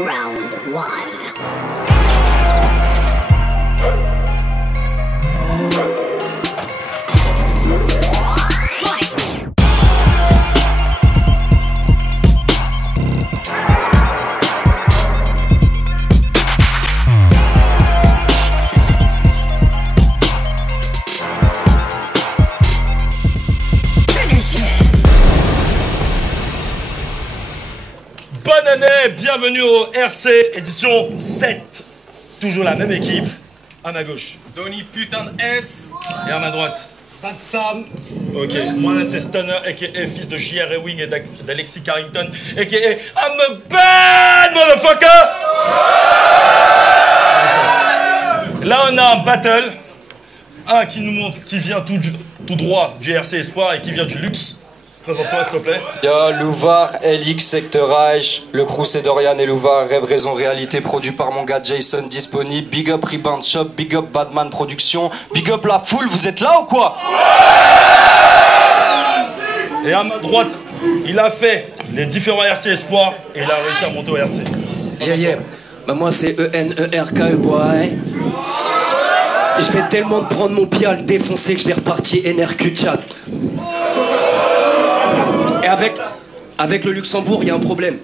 Round one. Bonne année, bienvenue au RC édition 7. Toujours la même équipe. À ma gauche, Donny putain de S. et à ma droite, Pas de Sam. ok, moi c'est Stunner, a.k.a. fils de J.R. Ewing et d'Alexis Carrington, a.k.a. I'm a bad motherfucker. Là on a un battle, un qui nous montre, qui vient tout droit du RC Espoir et qui vient du luxe. Présente-toi s'il te plaît. Yo, Louvard, LX, Sector H, le crew c'est Dorian et Louvard, Rêve, Raison, Réalité, produit par mon gars Jason, disponible, big up Rebound Shop, big up Badman Production, big up la foule, vous êtes là ou quoi? Et à ma droite, il a fait les différents RC Espoir et il a réussi à monter au RC. Yeah, yeah. Bah moi c'est E-N-E-R-K-E, boy. Je vais tellement prendre mon pied à le défoncer que je vais repartir NRQ chat. Et avec le Luxembourg, il y a un problème.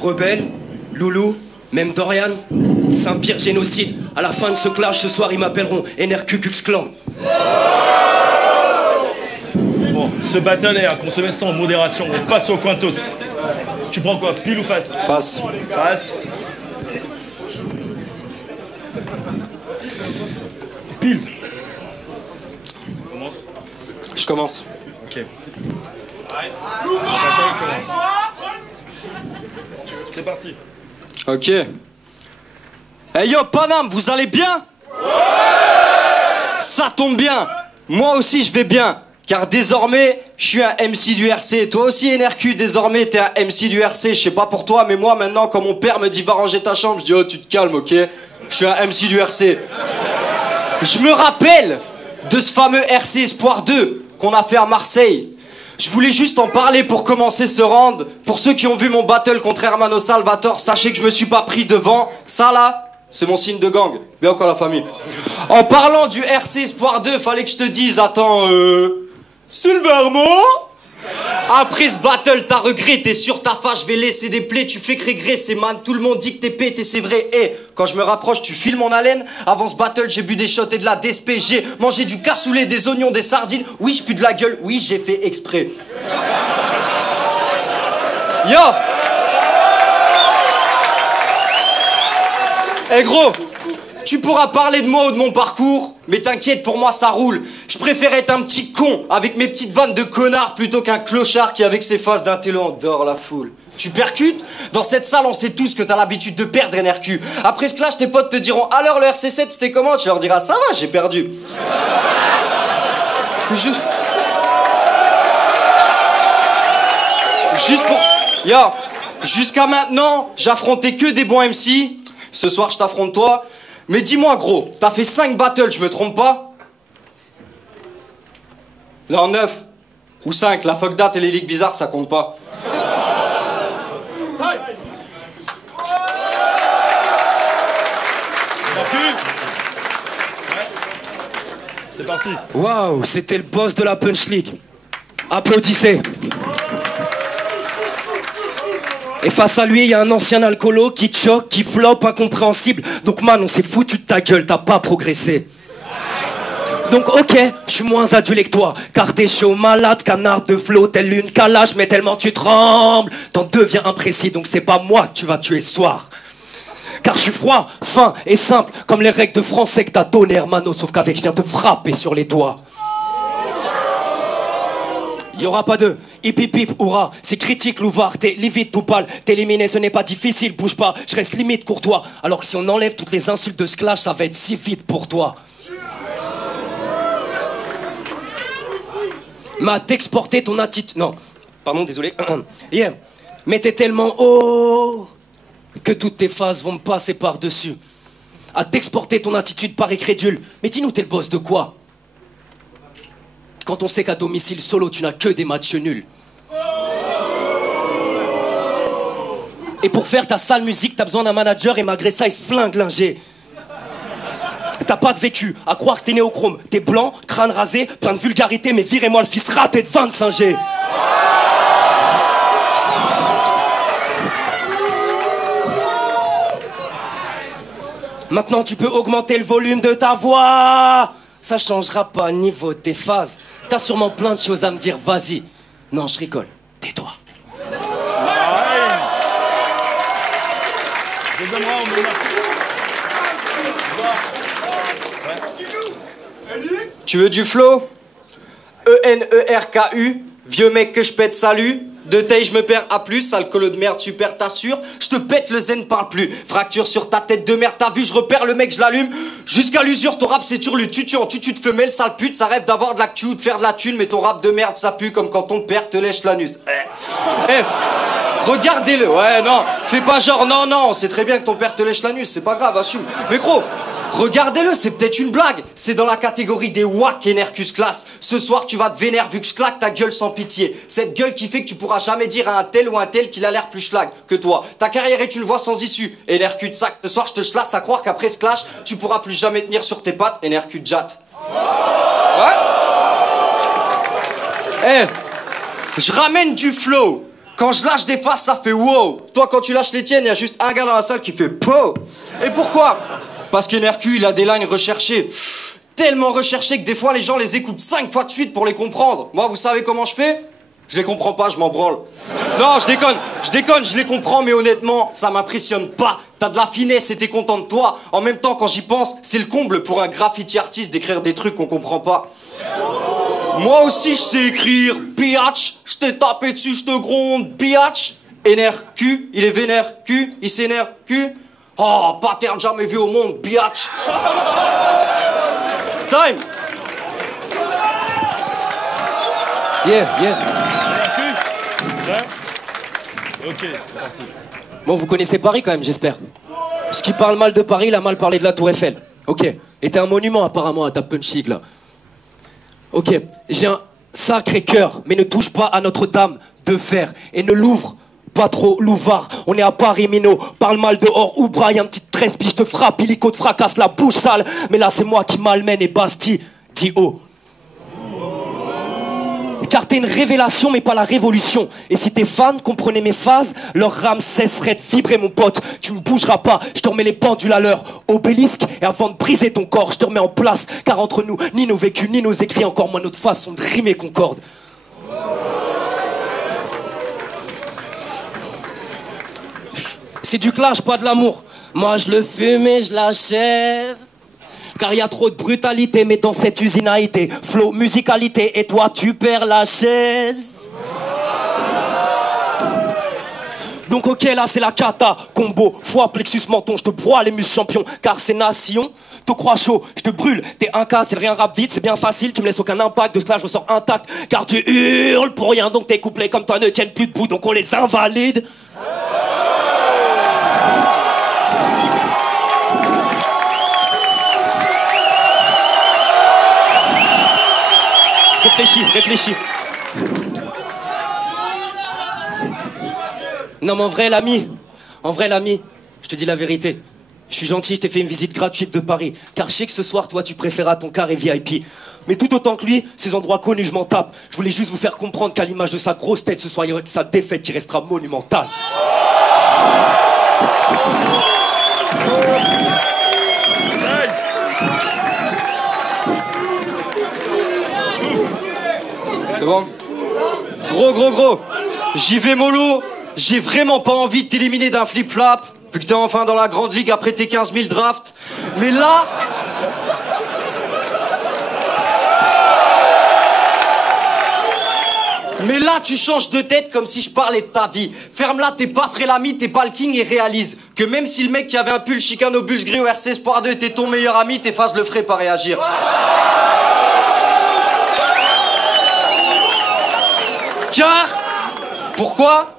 Rebelle, Loulou, même Dorian, c'est un pire génocide. À la fin de ce clash, ce soir, ils m'appelleront NRQ Kux Clan. Bon, ce battle est à consommer sans modération. On passe au Quintos. Tu prends quoi, pile ou face? Face. Face. Pile. On commence. Je commence. Ok. Le battle commence. C'est parti. Ok. Hey yo, Paname, vous allez bien? Ça tombe bien. Moi aussi je vais bien. Car désormais, je suis un MC du RC. Toi aussi NRQ, désormais t'es un MC du RC. Je sais pas pour toi, mais moi maintenant quand mon père me dit va ranger ta chambre, je dis oh tu te calmes, ok? Je suis un MC du RC. Je me rappelle de ce fameux RC Espoir 2 qu'on a fait à Marseille. Je voulais juste en parler pour commencer ce round. Pour ceux qui ont vu mon battle contre Hermano Salvatore, sachez que je me suis pas pris devant. Ça là, c'est mon signe de gang. Bien encore la famille. En parlant du RC Espoir 2, fallait que je te dise, attends, Silvermo? Après ce battle, t'as regretté, t'es sur ta face, je vais laisser des plaies, tu fais que régresser, man. Tout le monde dit que t'es pété, c'est vrai. Et quand je me rapproche, tu files mon haleine. Avant ce battle, j'ai bu des shots et de la DSP, j'ai mangé du cassoulet, des oignons, des sardines. Oui, je pue de la gueule, oui, j'ai fait exprès. Yo! Eh gros, tu pourras parler de moi ou de mon parcours, mais t'inquiète, pour moi ça roule. Je préfère être un petit con avec mes petites vannes de connard plutôt qu'un clochard qui avec ses faces d'intello endort la foule. Tu percutes? Dans cette salle on sait tous que t'as l'habitude de perdre NRQ. Après ce clash tes potes te diront alors le RC7 c'était comment? Tu leur diras ça va j'ai perdu. Juste pour... Yo, jusqu'à maintenant j'affrontais que des bons MC. Ce soir je t'affronte toi. Mais dis-moi gros, t'as fait 5 battles, je me trompe pas? Non, 9 ou 5, la fuck date et les ligues bizarres ça compte pas. C'est parti. Waouh, c'était le boss de la Punch League. Applaudissez. Et face à lui, il y a un ancien alcoolo qui te choque, qui floppe, incompréhensible. Donc man, on s'est foutu de ta gueule, t'as pas progressé. Donc ok, je suis moins adulte que toi, car t'es chaud, malade, canard de flot, telle une calage, mais tellement tu trembles, t'en deviens imprécis, donc c'est pas moi que tu vas tuer ce soir. Car je suis froid, fin et simple, comme les règles de français que t'as donné, hermano, sauf qu'avec je viens te frapper sur les doigts. Y aura pas de hip hip hip, hurrah, c'est critique Louvard, t'es livide tout pâle, t'éliminer ce n'est pas difficile, bouge pas, je reste limite courtois, alors que si on enlève toutes les insultes de ce clash, ça va être si vite pour toi. M'a t'exporté ton attitude, non, pardon, désolé, yeah. Mais t'es tellement haut que toutes tes phases vont me passer par-dessus. À t'exporter ton attitude paraît crédule, mais dis-nous t'es le boss de quoi? Quand on sait qu'à domicile solo tu n'as que des matchs nuls. Et pour faire ta sale musique, t'as besoin d'un manager et malgré ça, il se flingue l'ingé. T'as pas de vécu, à croire que t'es néochrome. T'es blanc, crâne rasé, plein de vulgarité, mais virez-moi le fils raté de 25 G. Maintenant tu peux augmenter le volume de ta voix. Ça changera pas le niveau de tes phases. T'as sûrement plein de choses à me dire, vas-y. Non, je rigole, tais-toi. Tu veux du flow? ENERKU, vieux mec que je pète, salut. De taille, je me perds à plus, sale colo de merde, super, t'assures. Je te pète, le zen parle plus. Fracture sur ta tête de merde, t'as vu, je repère le mec, je l'allume. Jusqu'à l'usure, ton rap c'est turlu, tu en tutu de femelle, sale pute. Ça rêve d'avoir de l'actu ou de faire de la thune, mais ton rap de merde, ça pue comme quand ton père te lèche l'anus. Regardez-le, ouais, non, fais pas genre, non, on sait très bien que ton père te lèche l'anus, c'est pas grave, assume. Mais gros, regardez-le, c'est peut-être une blague. C'est dans la catégorie des wack Enercus classe. Ce soir, tu vas te vénère vu que je claque ta gueule sans pitié. Cette gueule qui fait que tu pourras jamais dire à un tel ou un tel qu'il a l'air plus schlag que toi. Ta carrière est une voie sans issue. Enercus de sac, ce soir, je te chlasse à croire qu'après ce clash, tu pourras plus jamais tenir sur tes pattes. Enercus de jatte. Ouais? Je ramène du flow. Quand je lâche des faces, ça fait wow. Toi, quand tu lâches les tiennes, il y a juste un gars dans la salle qui fait po. Et pourquoi? Parce qu'NRQ, il a des lines recherchées. Tellement recherchées que des fois, les gens les écoutent 5 fois de suite pour les comprendre. Moi, vous savez comment je fais? Je les comprends pas, je m'en branle. Non, je déconne, je les comprends, mais honnêtement, ça m'impressionne pas. T'as de la finesse et t'es content de toi. En même temps, quand j'y pense, c'est le comble pour un graffiti artiste d'écrire des trucs qu'on comprend pas. Moi aussi, je sais écrire, biatch. Je t'ai tapé dessus, je te gronde, biatch. NRQ, il est vénère, Q, il s'énerve, Q. Oh, pattern jamais vu au monde, biatch. Time. Yeah. Ok, c'est parti. Bon, vous connaissez Paris quand même, j'espère. Ce qui parle mal de Paris, il a mal parlé de la Tour Eiffel. Ok. Et t'es un monument apparemment à ta punchig là. Ok. J'ai un sacré cœur, mais ne touche pas à Notre-Dame de fer et ne l'ouvre pas trop louvard. On est à Paris, Mino. Parle mal dehors ou braille un petit 13 piges te frappe, illico te fracasse la bouche sale. Mais là, c'est moi qui malmène et Bastille dit oh. Car t'es une révélation mais pas la révolution. Et si tes fans comprenaient mes phases, leur rame cesserait de vibrer mon pote. Tu me bougeras pas, je te remets les pendules à l'heure. Obélisque, et avant de briser ton corps, je te remets en place. Car entre nous, ni nos vécus, ni nos écrits, encore moins notre façon de rimer concorde. C'est du clash, pas de l'amour. Moi je le fume et je l'achève. Car y a trop de brutalité, mais dans cette usine a été flow, musicalité, et toi tu perds la chaise. Donc ok, là c'est la cata, combo, foie, plexus, menton, je te broie les muscles champions, car c'est nation, te crois chaud, je te brûle, t'es un cas, c'est rien rap vite, c'est bien facile, tu me laisses aucun impact, de ce là je ressors intact, car tu hurles pour rien, donc tes couplets comme toi ne tiennent plus debout, donc on les invalide. Réfléchis. Non mais en vrai l'ami, je te dis la vérité. Je suis gentil, je t'ai fait une visite gratuite de Paris. Car je sais que ce soir, toi, tu préféras ton carré VIP. Mais tout autant que lui, ces endroits connus, je m'en tape. Je voulais juste vous faire comprendre qu'à l'image de sa grosse tête, ce soir, il y aura que sa défaite qui restera monumentale. C'est bon? Gros. J'y vais mollo. J'ai vraiment pas envie de t'éliminer d'un flip-flap. Vu que t'es enfin dans la grande ligue après tes 15 000 drafts. Mais là... tu changes de tête comme si je parlais de ta vie. Ferme-la, t'es pas Frélami, t'es pas le king et réalise que même si le mec qui avait un pull chicane au Bulls gris au RC Espoir 2 était ton meilleur ami, tes phases le feraient pas réagir. Pourquoi?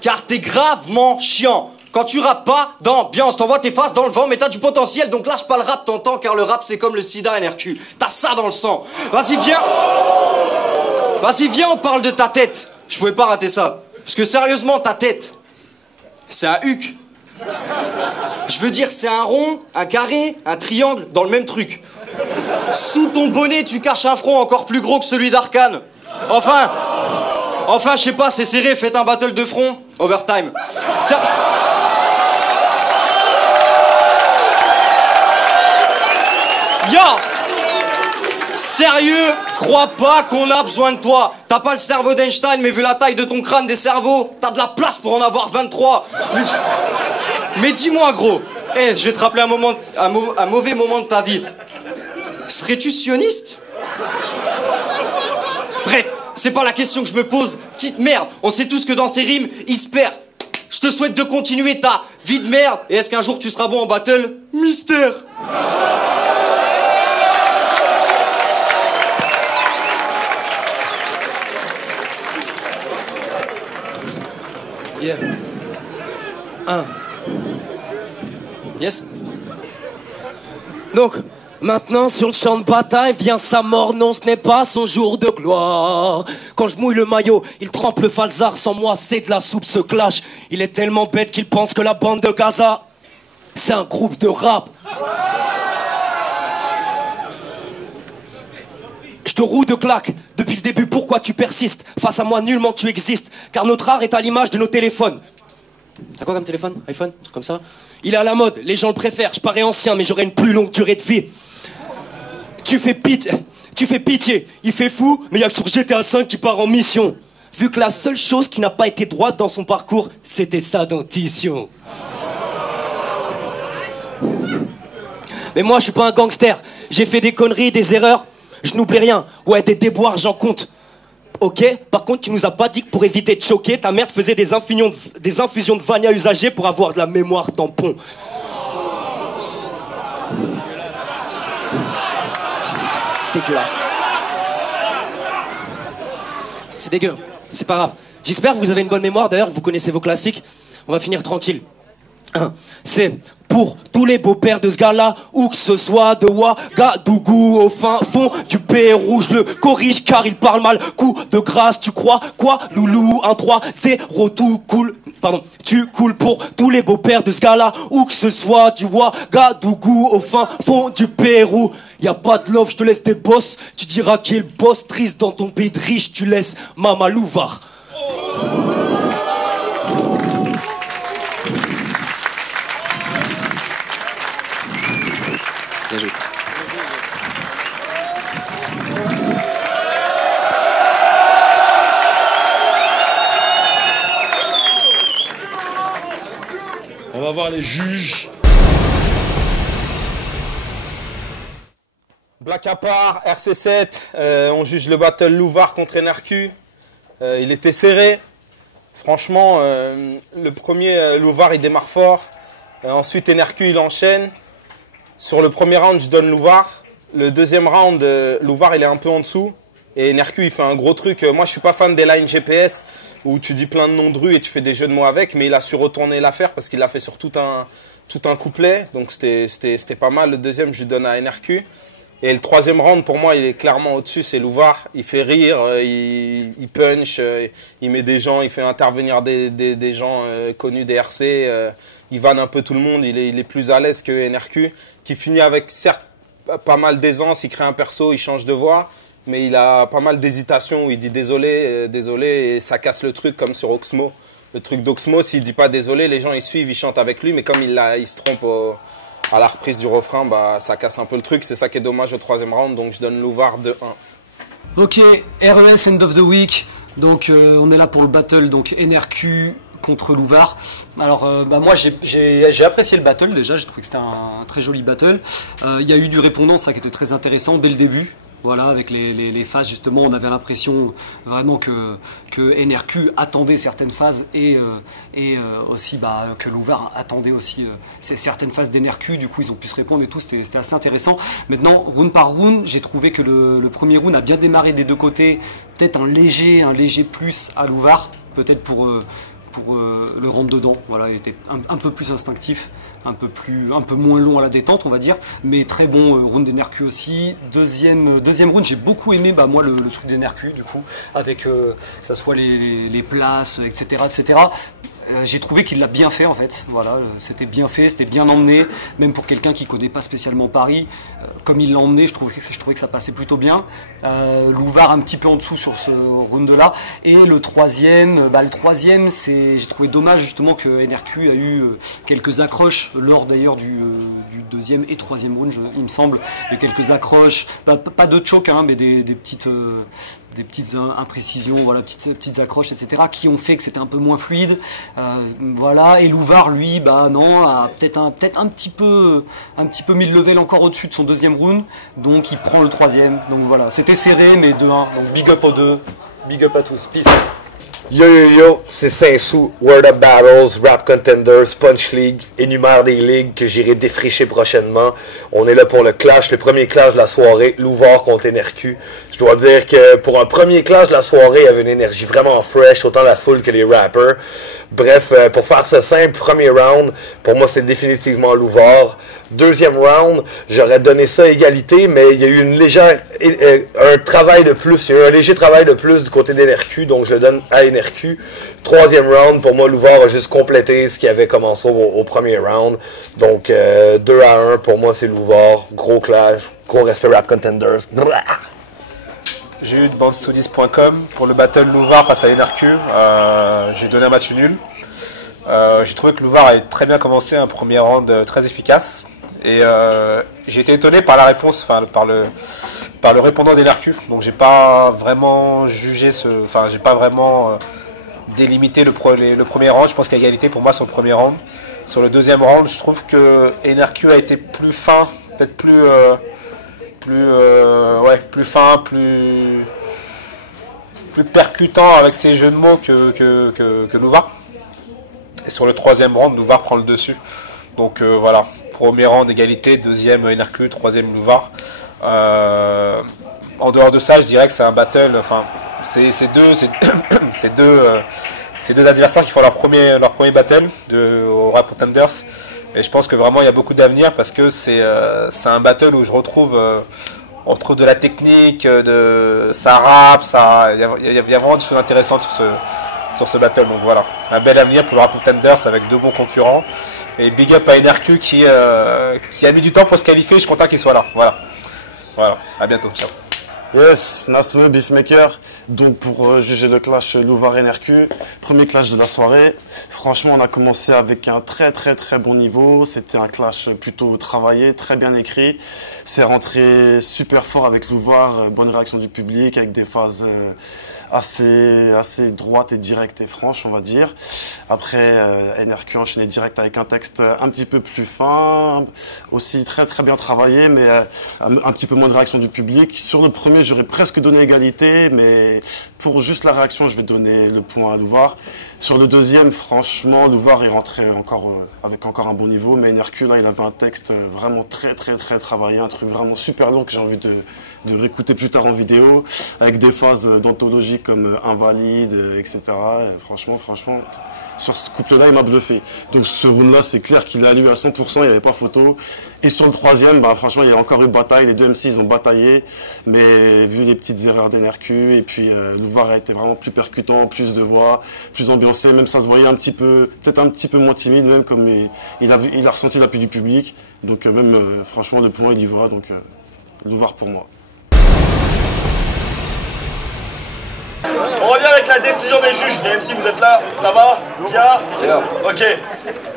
Car t'es gravement chiant. Quand tu rappes pas, d'ambiance, t'envoies tes faces dans le vent, mais t'as du potentiel, donc lâche pas le rap, t'entends, car le rap c'est comme le sida NRQ. T'as ça dans le sang. Vas-y, viens, on parle de ta tête. Je pouvais pas rater ça. Parce que sérieusement, ta tête, C'est un huc. Je veux dire, c'est un rond, un carré, un triangle, dans le même truc. Sous ton bonnet, tu caches un front encore plus gros que celui d'Arcane. Enfin, je sais pas, c'est serré, faites un battle de front. Overtime. Ça... Yo! Sérieux, crois pas qu'on a besoin de toi. T'as pas le cerveau d'Einstein, mais vu la taille de ton crâne des cerveaux, t'as de la place pour en avoir 23. Mais dis-moi, gros, je vais te rappeler un mauvais moment de ta vie. Serais-tu sioniste? Bref, c'est pas la question que je me pose. Petite merde, on sait tous que dans ces rimes, il se perd. Je te souhaite de continuer ta vie de merde. Et est-ce qu'un jour tu seras bon en battle? Mystère. Yeah. Yes. Donc, maintenant sur le champ de bataille vient sa mort, non ce n'est pas son jour de gloire. Quand je mouille le maillot, il trempe le falzar, sans moi c'est de la soupe ce clash. Il est tellement bête qu'il pense que la bande de Gaza, c'est un groupe de rap. Je te roue de claque, depuis le début pourquoi tu persistes? Face à moi nullement tu existes, car notre art est à l'image de nos téléphones. T'as quoi comme téléphone? iPhone? Un truc comme ça? Il est à la mode, les gens le préfèrent, je parais ancien mais j'aurai une plus longue durée de vie. Tu fais pitié, il fait fou, mais y'a que sur GTA V qui part en mission. Vu que la seule chose qui n'a pas été droite dans son parcours, c'était sa dentition. Mais moi je suis pas un gangster, j'ai fait des conneries, des erreurs. Je n'oublie rien, ouais des déboires j'en compte. Ok, par contre tu nous as pas dit que pour éviter de choquer, ta mère te faisait des infusions de Vania usagées pour avoir de la mémoire tampon. Dégueulasse. C'est dégueu, c'est pas grave. J'espère que vous avez une bonne mémoire, d'ailleurs vous connaissez vos classiques. On va finir tranquille. C'est pour tous les beaux-pères de ce gars-là, où que ce soit de Ouagadougou au fin fond du Pérou, je le corrige car il parle mal. Coup de grâce, tu crois quoi, loulou? 1, 3, 0, tout cool. Pardon, tu coules pour tous les beaux-pères de ce gars-là, où que ce soit du Ouagadougou au fin fond du Pérou. Y a pas de love, je te laisse des boss. Tu diras qui est le boss, triste dans ton pays de riche, tu laisses Mama Louvar. Bien joué. On va voir les juges. Black à part, RC7, on juge le battle Louvar contre NRQ. Il était serré. Franchement, le premier Louvar il démarre fort. Ensuite NRQ il enchaîne. Sur le premier round, je donne Louvar. Le deuxième round, Louvar il est un peu en dessous. Et NRQ il fait un gros truc. Moi je suis pas fan des lines GPS où tu dis plein de noms de rue et tu fais des jeux de mots avec. Mais il a su retourner l'affaire parce qu'il l'a fait sur tout un couplet. Donc c'était pas mal. Le deuxième je lui donne à NRQ. Et le troisième round pour moi il est clairement au-dessus. C'est Louvar. Il fait rire, il punch, il met des gens, il fait intervenir des gens connus des RC. Il vanne un peu tout le monde. Il est plus à l'aise que NRQ. Qui finit avec certes pas mal d'aisance, il crée un perso, il change de voix, mais il a pas mal d'hésitation où il dit désolé, désolé, et ça casse le truc comme sur Oxmo. Le truc d'Oxmo, s'il dit pas désolé, les gens ils suivent, ils chantent avec lui, mais comme il se trompe à la reprise du refrain, bah, ça casse un peu le truc, c'est ça qui est dommage au troisième round, donc je donne Louvar 2-1. Ok, RES End of the Week, donc on est là pour le battle, donc NRQ contre Louvar. Alors moi j'ai apprécié le battle déjà, j'ai trouvé que c'était un très joli battle. Il y a eu du répondant, ça qui était très intéressant dès le début. Voilà, avec les phases justement, on avait l'impression vraiment que NRQ attendait certaines phases et aussi que Louvar attendait aussi certaines phases d'NRQ, du coup ils ont pu se répondre et tout, c'était assez intéressant. Maintenant, round par round, j'ai trouvé que le premier round a bien démarré des deux côtés, peut-être un léger plus à Louvar, peut-être pour le rentre dedans, voilà, il était un peu plus instinctif, un peu moins long à la détente on va dire, mais très bon round d'NRQ aussi. Deuxième round, j'ai beaucoup aimé moi le truc d'NRQ du coup, avec que ça soit les places, etc. J'ai trouvé qu'il l'a bien fait en fait, voilà, c'était bien fait, c'était bien emmené, même pour quelqu'un qui ne connaît pas spécialement Paris, comme il l'a emmené, je trouvais que ça passait plutôt bien. Louvard un petit peu en dessous sur ce round-là. Et le troisième, j'ai trouvé dommage justement que NRQ a eu quelques accroches lors d'ailleurs du deuxième et troisième round, il me semble. Il y a eu quelques accroches, pas de choke, hein, mais des petites imprécisions, voilà, petites accroches, etc., qui ont fait que c'était un peu moins fluide. Voilà. Et Louvard, lui, non, a peut-être un petit peu mis le level encore au-dessus de son deuxième round, donc il prend le troisième. Donc voilà, c'était serré, mais 2-1. Donc big up aux deux, big up à tous, peace. Yo yo yo, c'est Saint-Sou, Word Up Battles, Rap Contenders, Punch League, énumère des ligues que j'irai défricher prochainement. On est là pour le clash, le premier clash de la soirée, Louvard contre NRQ. Je dois dire que pour un premier clash de la soirée, il y avait une énergie vraiment fresh, autant la foule que les rappers. Bref, pour faire ça simple, premier round, pour moi c'est définitivement Louvard. Deuxième round, j'aurais donné ça à égalité, mais il y a eu un travail de plus, il y a eu un léger travail de plus du côté d'NRQ, donc je le donne à NRQ. Troisième round, pour moi, Louvard a juste complété ce qui avait commencé au premier round. Donc 2-1, pour moi c'est Louvard, gros clash, gros respect Rap Contenders. J'ai eu de bandstudies.com pour le battle Louvard face à NRQ. J'ai donné un match nul. J'ai trouvé que Louvard avait très bien commencé, un premier round très efficace. Et j'ai été étonné par la réponse, par le répondant d'NRQ. Donc j'ai pas vraiment jugé j'ai pas vraiment délimité le premier round. Je pense qu'à égalité pour moi sur le premier round. Sur le deuxième round, je trouve que NRQ a été plus fin, peut-être plus fin, plus percutant avec ses jeux de mots que Louvard. Et sur le troisième round, Louvard prend le dessus. Donc voilà, premier round d'égalité, deuxième NRQ, troisième Louvard. En dehors de ça, je dirais que c'est un battle. Enfin, c'est deux adversaires qui font leur premier battle au Rap Contenders. Et je pense que vraiment il y a beaucoup d'avenir parce que c'est un battle où on retrouve de la technique, ça rappe, il y a vraiment des choses intéressantes sur ce battle. Donc voilà, un bel avenir pour le Rap Contenders avec deux bons concurrents. Et big up à NRQ qui a mis du temps pour se qualifier, je suis content qu'il soit là. Voilà, à bientôt, ciao. Yes, Nasme Beefmaker. Donc pour juger le clash Louvard-NRQ, premier clash de la soirée. Franchement, on a commencé avec un très bon niveau. C'était un clash plutôt travaillé, très bien écrit. C'est rentré super fort avec Louvard, bonne réaction du public, avec des phases assez droites et directes et franches, on va dire. Après, NRQ enchaîné direct avec un texte un petit peu plus fin, aussi très bien travaillé, mais un petit peu moins de réaction du public. Sur le premier, j'aurais presque donné égalité, mais pour juste la réaction, je vais donner le point à Louvard. Sur le deuxième, franchement, Louvard est rentré avec encore un bon niveau, mais NRQ, là, il avait un texte vraiment très travaillé, un truc vraiment super lourd que j'ai envie de réécouter plus tard en vidéo, avec des phases d'anthologie comme Invalide, etc. Et franchement, sur ce couple-là, il m'a bluffé. Donc ce round-là, c'est clair qu'il a lu à 100%, il n'y avait pas photo. Et sur le troisième, franchement, il y a encore eu bataille, les deux MC, ils ont bataillé, mais vu les petites erreurs d'NRQ, et puis Louvard a été vraiment plus percutant, plus de voix, plus ambiancé, même ça se voyait peut-être un petit peu moins timide, même comme il a ressenti l'appui du public. Donc franchement, le point, il y va, donc Louvard pour moi. On revient avec la décision des juges. Les MC, vous êtes là? Ça va? Bien? Ok.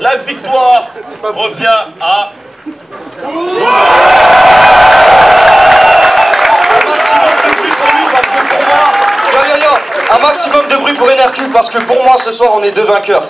La victoire revient à... Un maximum de bruit pour NRQ parce que pour moi ce soir on est deux vainqueurs.